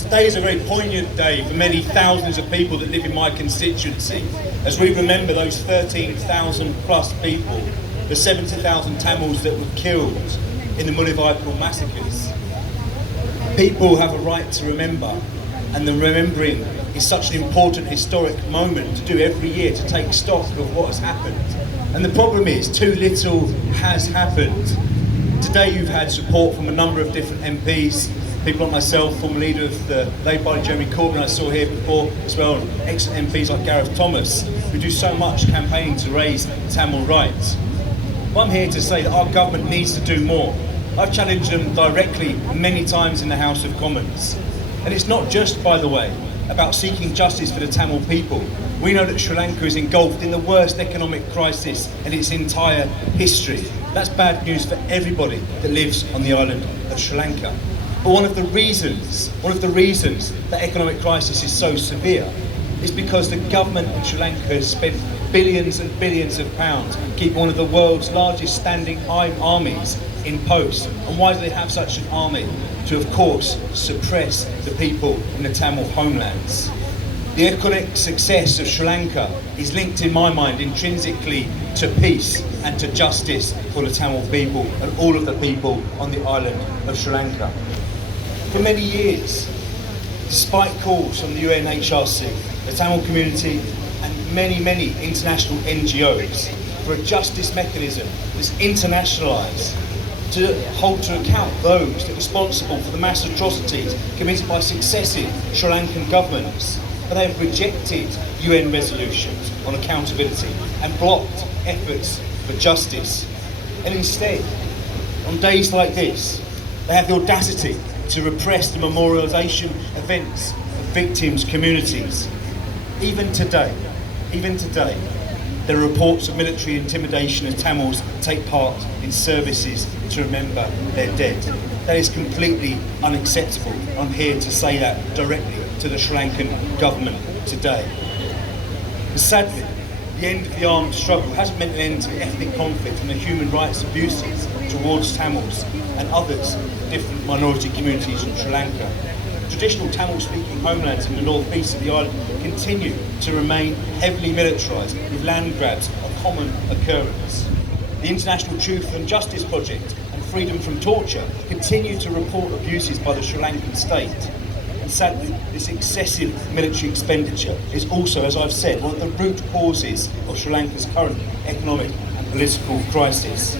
Today is a very poignant day for many thousands of people that live in my constituency, as we remember those 13,000 plus people, the 70,000 Tamils that were killed in the Mullivaikkal massacres. People have a right to remember, and the remembering is such an important historic moment to do every year, to take stock of what has happened. And the problem is, too little has happened. Today you've had support from a number of different MPs, people like myself, former leader of the Labour Party, Jeremy Corbyn, I saw here before as well, and excellent MPs like Gareth Thomas, who do so much campaigning to raise Tamil rights. But I'm here to say that our government needs to do more. I've challenged them directly many times in the House of Commons. And it's not just, by the way, about seeking justice for the Tamil people. We know that Sri Lanka is engulfed in the worst economic crisis in its entire history. That's bad news for everybody that lives on the island of Sri Lanka. But one of the reasons that economic crisis is so severe is because the government in Sri Lanka has spent billions and billions of pounds keeping one of the world's largest standing armies in post. And why do they have such an army? To, of course, suppress the people in the Tamil homelands. The economic success of Sri Lanka is linked, in my mind, intrinsically to peace and to justice for the Tamil people and all of the people on the island of Sri Lanka. For many years, despite calls from the UNHRC, the Tamil community and many international NGOs for a justice mechanism that's internationalised to hold to account those that are responsible for the mass atrocities committed by successive Sri Lankan governments, but they have rejected UN resolutions on accountability and blocked efforts for justice. And instead, on days like this, they have the audacity to repress the memorialisation events of victims' communities. Even today, there are reports of military intimidation as Tamils take part in services to remember their dead. That is completely unacceptable. I'm here to say that directly to the Sri Lankan government today. But sadly, the end of the armed struggle hasn't meant an end to the ethnic conflict and the human rights abuses towards Tamils and others, different minority communities in Sri Lanka. Traditional Tamil-speaking homelands in the north-east of the island continue to remain heavily militarised, with land grabs a common occurrence. The International Truth and Justice Project and Freedom from Torture continue to report abuses by the Sri Lankan state. And sadly, this excessive military expenditure is also, as I've said, one of the root causes of Sri Lanka's current economic and political crisis.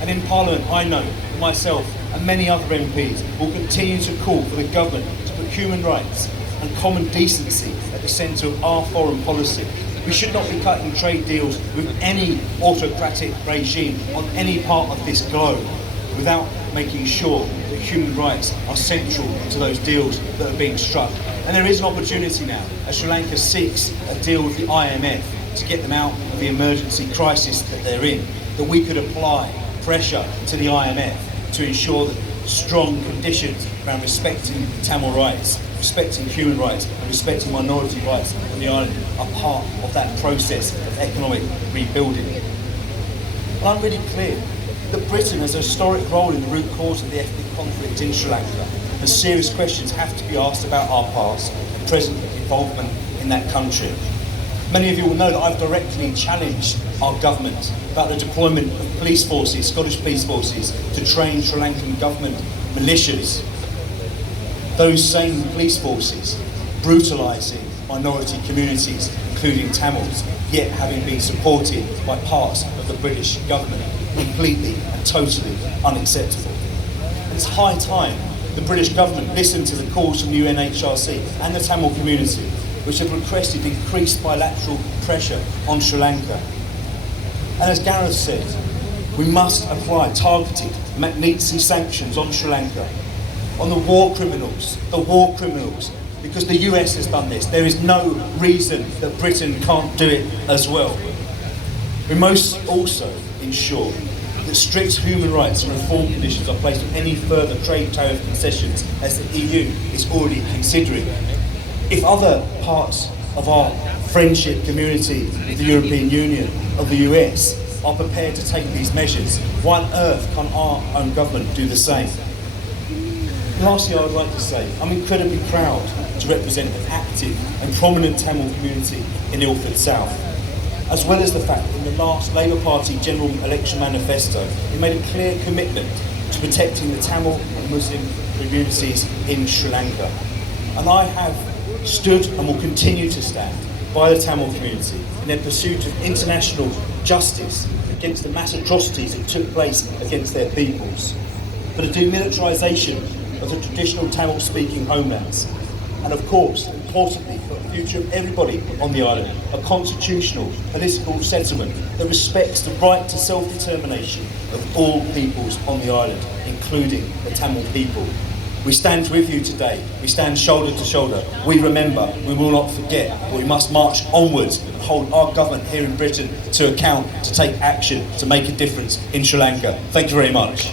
And in Parliament, I know that myself and many other MPs will continue to call for the government to put human rights and common decency at the centre of our foreign policy. We should not be cutting trade deals with any autocratic regime on any part of this globe without making sure that human rights are central to those deals that are being struck. And there is an opportunity now, as Sri Lanka seeks a deal with the IMF to get them out of the emergency crisis that they're in, that we could apply pressure to the IMF to ensure that strong conditions around respecting Tamil rights, respecting human rights and respecting minority rights on the island are part of that process of economic rebuilding. And I'm really clear that Britain has a historic role in the root cause of the ethnic conflict in Sri Lanka, and serious questions have to be asked about our past and present involvement in that country. Many of you will know that I've directly challenged our government about the deployment of police forces, Scottish police forces, to train Sri Lankan government militias. Those same police forces brutalising minority communities, including Tamils, yet having been supported by parts of the British government. Completely and totally unacceptable. It's high time the British government listened to the calls from the UNHRC and the Tamil community, which have requested increased bilateral pressure on Sri Lanka. And as Gareth said, we must apply targeted Magnitsky sanctions on Sri Lanka, on the war criminals, because the US has done this. There is no reason that Britain can't do it as well. We must also ensure that strict human rights and reform conditions are placed on any further trade tariff concessions, as the EU is already considering. If other parts of our friendship community with the European Union, of the US, are prepared to take these measures, why on earth can't our own government do the same? Lastly, I would like to say I'm incredibly proud to represent an active and prominent Tamil community in Ilford South, as well as the fact that in the last Labour Party general election manifesto, it made a clear commitment to protecting the Tamil and Muslim communities in Sri Lanka. And I have stood and will continue to stand by the Tamil community in their pursuit of international justice against the mass atrocities that took place against their peoples, for the demilitarisation of the traditional Tamil-speaking homelands, and of course, importantly, for the future of everybody on the island, a constitutional political settlement that respects the right to self-determination of all peoples on the island, including the Tamil people. We stand with you today. We stand shoulder to shoulder. We remember, we will not forget, but we must march onwards and hold our government here in Britain to account, to take action, to make a difference in Sri Lanka. Thank you very much.